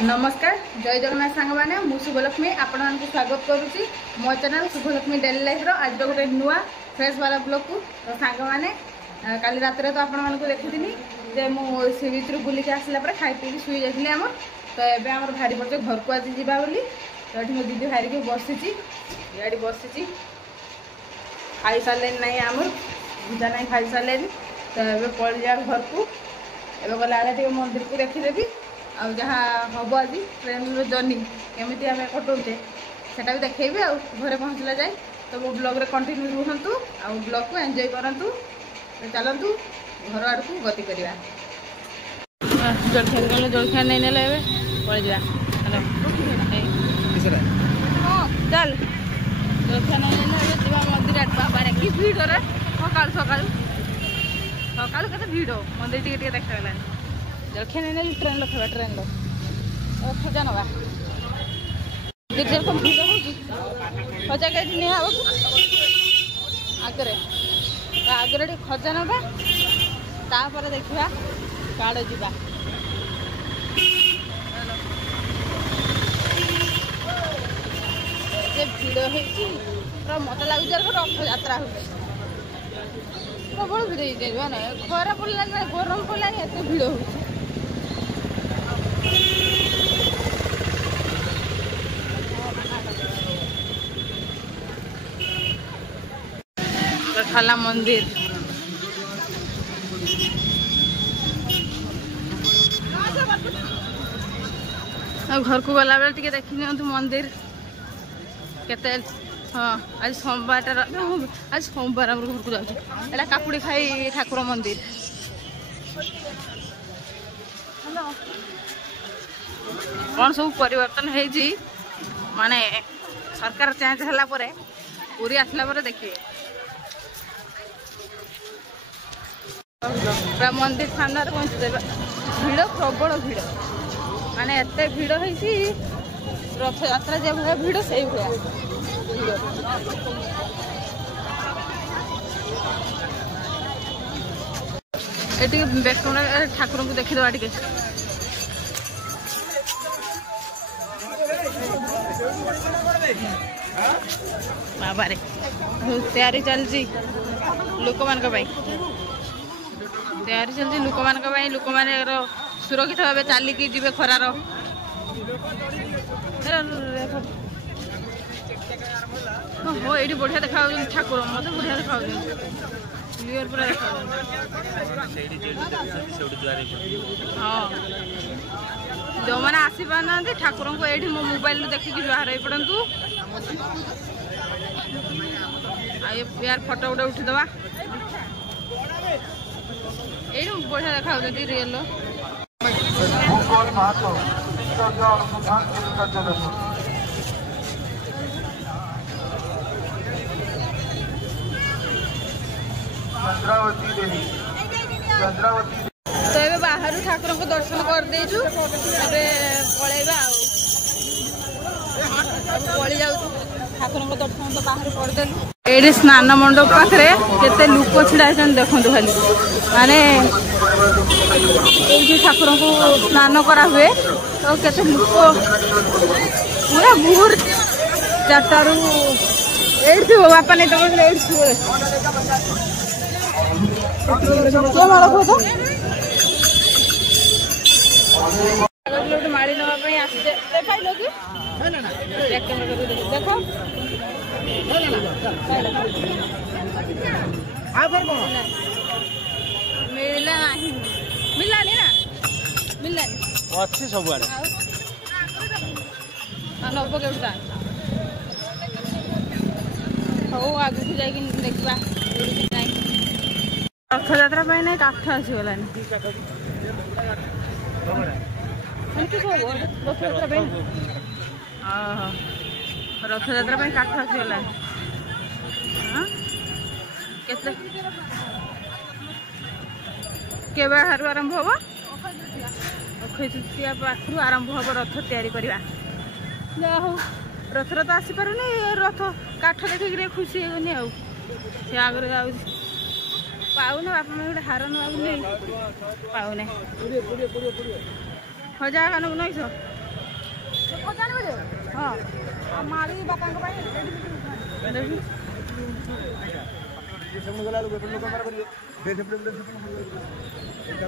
नमस्कार जय जगन्नाथ सांग मैंने मु शुभलक्ष्मी आपण को स्वागत करुच्ची मो चैनल शुभलक्ष्मी डेली लाइफ आज गोटे नुआ फ्रेश वाला ब्लॉग को तो सांग मैंने काली रात तो आपण को देखुनी जे सी बीच रू बुलिक आसला खाई पी शुई जाइए आम तो ये आम भारी पड़े घर को आज जावा बोली तो ये मो दीदी भारी की बसी ये बसी खाई सारे ना आम भूजा ना खाई सारे तो ये पल जा घर को एवं गला मंदिर को देखीदेवी आ जहाँ हम आज ट्रेन जर्नी केमी आम कटाऊे से देखेबी आ घरे पहुँचला जाए तो वो ब्लॉग रे कंटिन्यू रुहतु आ ब्लॉग को एंजॉय करंतु तो चलतु घर आड़ को गति करवा जलखिया नहीं ना पड़े जा चल जलखिया नहीं ना मंदिर बाबा कि भिड़ सका सका सका के भिड़ मंदिर टे देखा जलखिया नहीं ट्रेन लो खावा ट्रेन लो खजा नवा देखो भिड़ हो खजा के नहीं आगे आगे खजा नवा तापर देखा काड़ जा भिड़ हो मत लगुच रथ यात्रा हुए प्रबल भिड़ हो ना खरा पड़ा गरम पड़ा एत भिड़ हो खाला मंदिर घर को गला बेले टिके देखी नि मंदिर केते हाँ आज सोमवार आज सोमवार आम घर को जाऊँ काकुड़ी खाई ठाकुर मंदिर कौन सब परिवर्तन है माने सरकार चेंज होला परे पूरी आसला परे देखिए पूरा मंदिर सामने पहुँचे भिड़ प्रबल भिड़ माने एत भिड़ हो रथ यात्रा जो भाया भिड़ से भाया ये बेकमरा ठाकुर को देखीदे टे बाबारे तैयारी चलती लोक मान तैयारी चलती लोक मैंने सुरक्षित भाव चलिकी जी खरार हो ये बढ़िया देखा ठाकुर मत बढ़िया देखा क्लीयर पूरा देखा हाँ जो मैंने आसी पाना ठाकुर को ये मो मोबाइल देखिकी जुहार हो पड़ू यार फोटो गोटे उठीदवा ये बढ़िया देखा रियल तो ये बाहर ठाकुर को दर्शन कर देचु पलैबा पलि जाऊ ठाकुर को दर्शन तो बाहर करदेलु ये स्नान मंडप पाखे केते लोक छिड़ा देखु खाली माने ठाकुर को स्नान करा हुए तो केते लोक पूरा भोर 4टारू ये बापा नहीं तो माड़ी नापी आस देखाइल कि देख मिलला मिललानी ना मिललानी अच्छी सब नब के हो आगे देखा रथ यात्रा ना काठ आसीगला रथ यात्रा काठ आसीगला के आरंभ हम अक्षय तृतीया पाखु आरंभ हम रथ तैयारी करवा रथ तो आसी पारुनी रथ काठ देखिक खुशी होनी आगे पाऊना बापा मैं गोटे हार ना पाऊना हजा कान नईस हाँ मारी बापा को भाई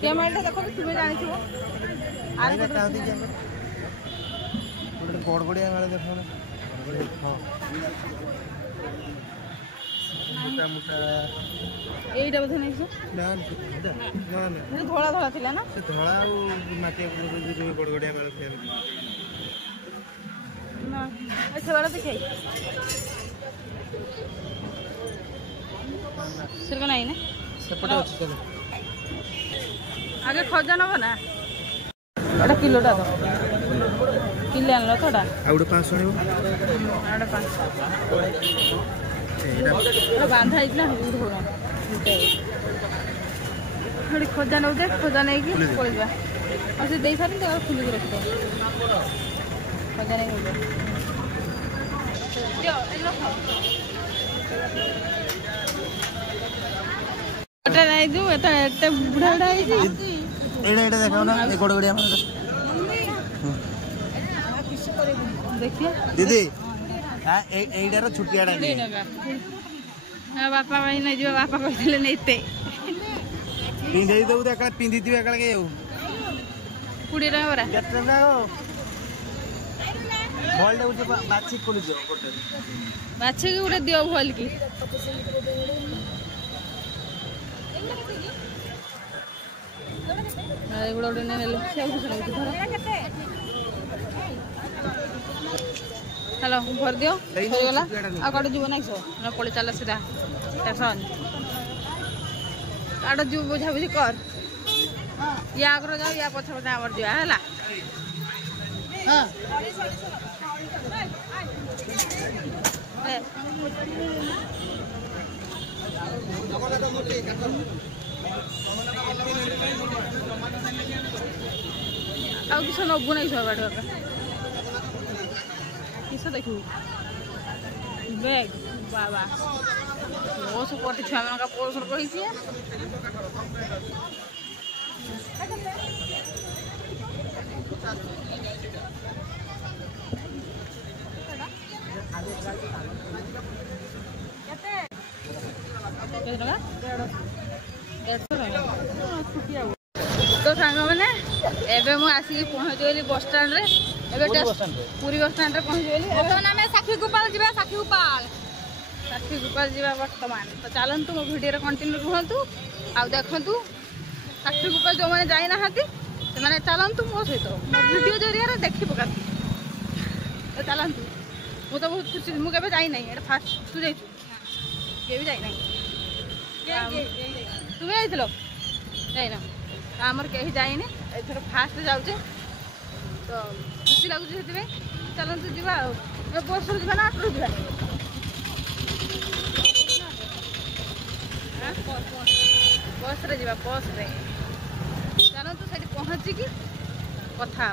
क्या माइल देखो तुम्हें जानी थी बड़ बढ़िया मेरे देखो ना मोटा मोटा एटा बोधे नहीं ना धोला धोला थिला ना से धळा और माटी बड़ बढ़िया मेरे फेर ना ऐसे वाला दिखाई सिर्फ नहीं ना सेपटे अछि चलो आगे खजा नब ना एटा किलोटा तो किले आनलो तोडा आउडे 500 नेबो आउडे 500 एटा बांधा इतना हुड हो थोड़ी खजा नौ दे खजा नहीं कि पड़वा और से देई सारी और खुली के रखो खजा नहीं होगा दियो एलो खाओ ओटा नहीं दू एटा एटा बुढ़ा बुढ़ा है जी एटा देखाओ ना ए बड़ बढ़िया मेरे देखिए दीदी एइडार छुटियाडा नहीं बापा भाई नहीं जो बापा कहले नैते पिंधे देउ एकला पिंधी दिबे एकला के येउ 20 टका बरा केते ना हो बॉल दे माछी खोली जो गोटे माछी के उड़े दियो भल की अरे गुड़ा उड़े ने ले से कुछ नहीं धर हेलो भर दियो हो गला आ काट जीव नहीं सो ना पड़ी चल सीधा टेंशन काट जीव बुझा बुझी कर या आगरो जाओ या पछ पछ आवर दिया हैला हां ଆଉ କିଛି ନବୁ ନାହିଁ ଶହେ ଟଙ୍କା କିସ ଦେଖିବୁ ବେଗ ବାବା ବହୁତ ପଟି ଛୁଆମାନଙ୍କ ପୋଷଣ କହିଛି तो सांग मैंने एबे मु आसिक पहुँचली बस स्टैंड रे एबे पूरी बस स्टैंड रे पहुँचली वर्तमान आम साक्षी गोपाल जी साक्षी गोपाल जा बर्तमान तो चलतु मो भिडियो कंटिन्यू रुहतु आ देखु साक्षी गोपाल जो मैंने जाई ना से चलतु मो सहित मो भिडियो जरिया देखी पका तो चलतु मु तो बहुत खुशी मुझे जाई नहीं एटा फास्ट तू जाई के भी जाई नहीं तुम्हें जाइल जाइन आमर कहीं जाइनी एथर फास्ट जाऊे तो खुशी लगुच से चलतु जा बस जा ना ऑटो जा बस रे जा बस रे चलतु से पहुँचिकी कथा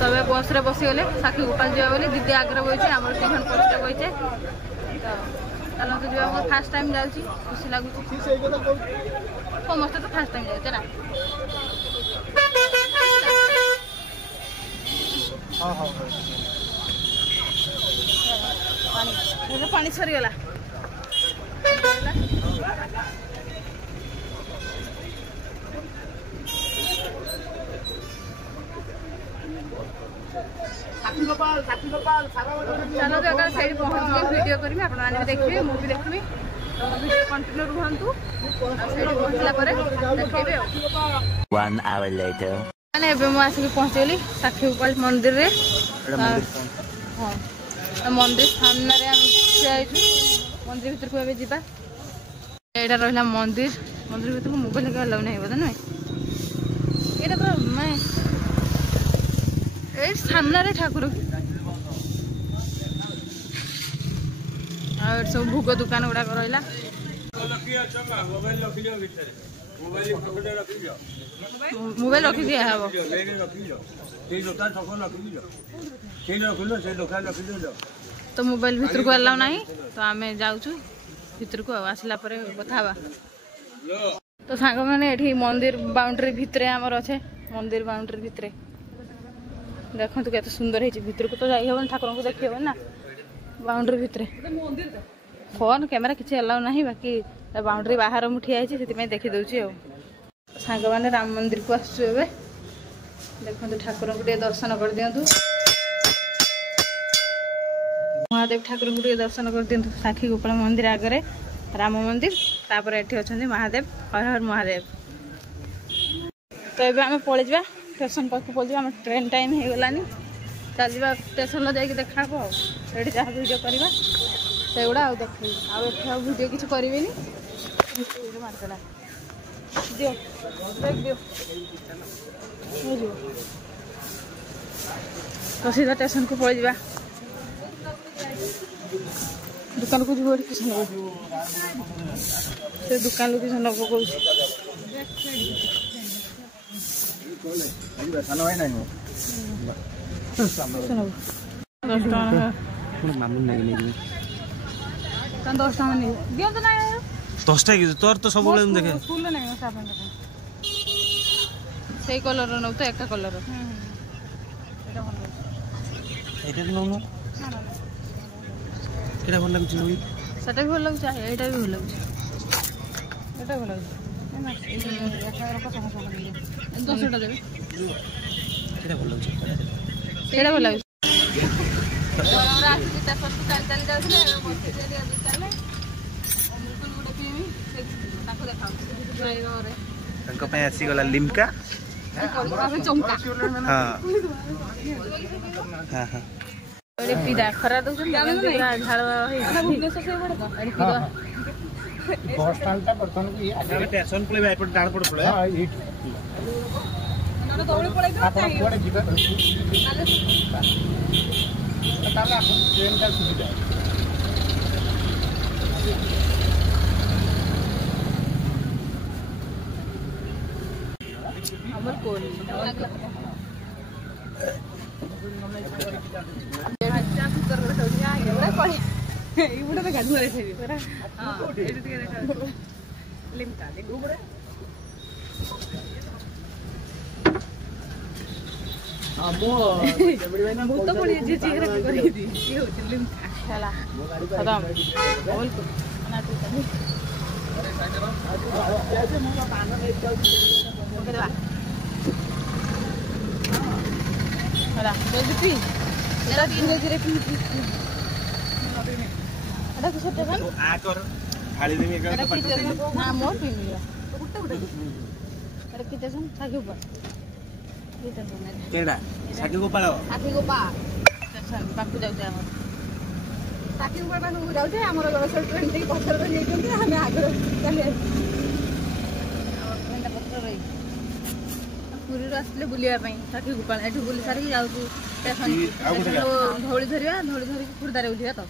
तबे बस रे बसीगले साक्षी गोपाल जा बोली दीदी आगे बही आम तीन पछे बहीचे तो चलतु जा फास्ट टाइम जाऊँगी खुशी लगुच समस्त तो फास्ट टाइम जाऊँ ना पानी सरीगला चलो तो अगर सही पहुँच वीडियो करी आपने देखिए मुझे देखी तो वीडियो कंटिन्यू रुहतु पहुँचला देखिए 1 hour later मैंने आसिक पहुँचली साक्षी गोपाल मंदिर रे हाँ मंदिर सामने मंदिर भीतर को जावा यहाँ रहा मंदिर मंदिर भीतर को मोबाइल लगे अलाउ नहीं बोधे नुहे ये पूरा मैं ये सामने ठाकुर सब भोग दुकान गुड़ाक रहा मोबाइल रखी दिया हे तो मोबाइल भीतर को अलाउ नहीं तो आम जाऊँ भीतर को आसला कथा तो सांग मैंने ये मंदिर बाउंड्री भितर आमर अच्छे मंदिर बाउंड्री भितर देखो के सुंदर है भितर को तो जाई हेबन ठाकुर को देखी हेबन ना बाउंड्री भितर फोन कैमेरा किसी अलाउ ना बाकी बाउंड्री बाहर मु ठिया से देखी दूची सांग मैंने राम मंदिर को आसु देखो ठाकुर को दर्शन कर दिंतु महादेव ठाकुर को दर्शन कर दिंतु साक्षी गोपाल मंदिर आगे राम मंदिर तापर एठी अछंती महादेव हर हर महादेव। तो ये आम पलैजा स्टेशन पाक पलैजा आम ट्रेन टाइम हो गलानी चलवा स्टेशन जाकि देखा ये जहाँ वीडियो करवा से गुड़ा देख वीडियो किसी करी मारदेला दियो देख दियो तो सीधा स्टेशन को पलैजा दुकान को जीव किसी नब से दुकान किसी नब कौन देखे से कलर नौ तो एक कलर भल लगुच सेटा भी भल लगुच यहाँ भी भल लगुच भल लगुच 10टा देवे भल लगुच भल लगुच आसीगला लिमका चमका हाँ हाँ हाँ पिदा खरा दौर झाड़ स्टेशन पड़े डाण पड़ पड़े भूत पड़ी धीरे धीरे मोर साखी गोपाल साखी गोपाल पाखु जाऊे साखी गोपाल पाखु जाऊे आम जलसर ट्रेन टी पथर आम आगे चली पथर रही पुरी आसले बुलापी साखी गोपाल ये बुली सारी जाऊँ स्टेशन धौली धरवा धौली धरिक खुर्दार ओल्हा तो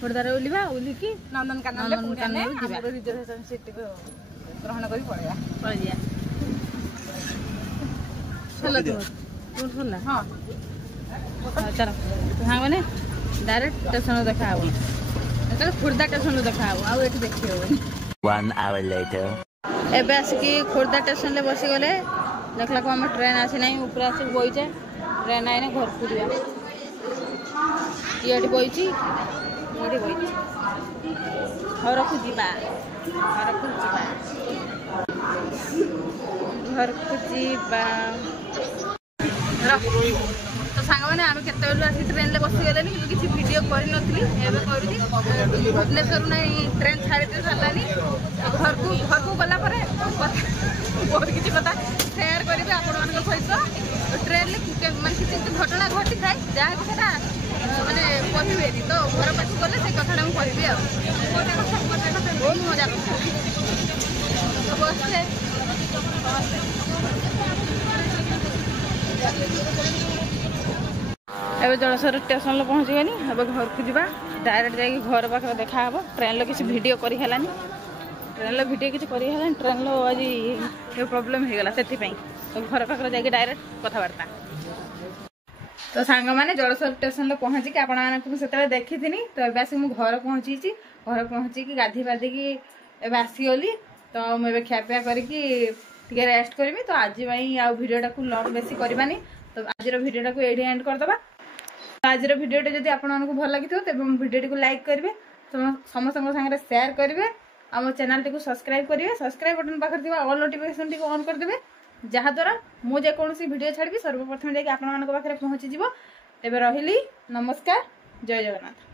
खोर्धार ओल्हा ओल्हिकी नंदनकानन रिजर्वेशन सीट ग्रहण कर पलैया हाँ चलो हाँ मैंने डायरेक्ट स्टेशन देखा खोर्धा स्टेशन देखा आठ देखी हे 1 hour later. एबे आसिकी खोर्धा स्टेशन ले बसी गले देखला को हम ट्रेन आसी नहीं ऊपर आसी बइचे ट्रेन आइने घर को दिया ये बइची ये बइची घर को जीवा घर को जीवा तो सांग मैंने आम के ट्रेन ले बसी गले किसी वीडियो कर भुवनेश्वर ना ट्रेन छाड़ी सारानी घर को गला बहुत किसी कथा सेयार करेंगे आपण सहित ट्रेन मानते किसी घटना घटी थाए जहाँ कि मैंने कहबे तो घर पास गले से कथा मुझे बहुत मजा कर बसते एवं जलसर स्टेशन पहुँच गनी अब घर को जा डायरेक्ट जा घर पाखे देखा ट्रेन किसी वीडियो करी हेलानी ट्रेन वीडियो किसी करी हेलानी ट्रेन आज ये प्रॉब्लम हो गला से तो घर पाखे जा डायरेक्ट कथबार्ता तो सांग मैंने जलसर स्टेशन पहुँची आपण से देखी थी तो ये आसिक मुझे घर पहुँची घर पहुँची गाधी बाधिकी एवं आसीगली तो मुझे खियापिया करके टे रेस्ट करी। तो आज भिडियोटा को लंग बेसी करवानी। तो आज भिडियोटा को ये एंड करदे। आज भिडियोटा जब आपको भल लगी तेज भिडियो को लाइक करेंगे, समस्त सागर सेयार करेंगे, आम चैनल टी सब्सक्राइब करेंगे। सब्सक्राइब बटन पाखे ऑल नोटिफिकेशन टी ऑन करदे, जहाद्वारा मुझे जेकोसी भिडियो छाड़ी सर्वप्रथम जाकि पाखे पहुँचीज। तेज रही नमस्कार, जय जगन्नाथ।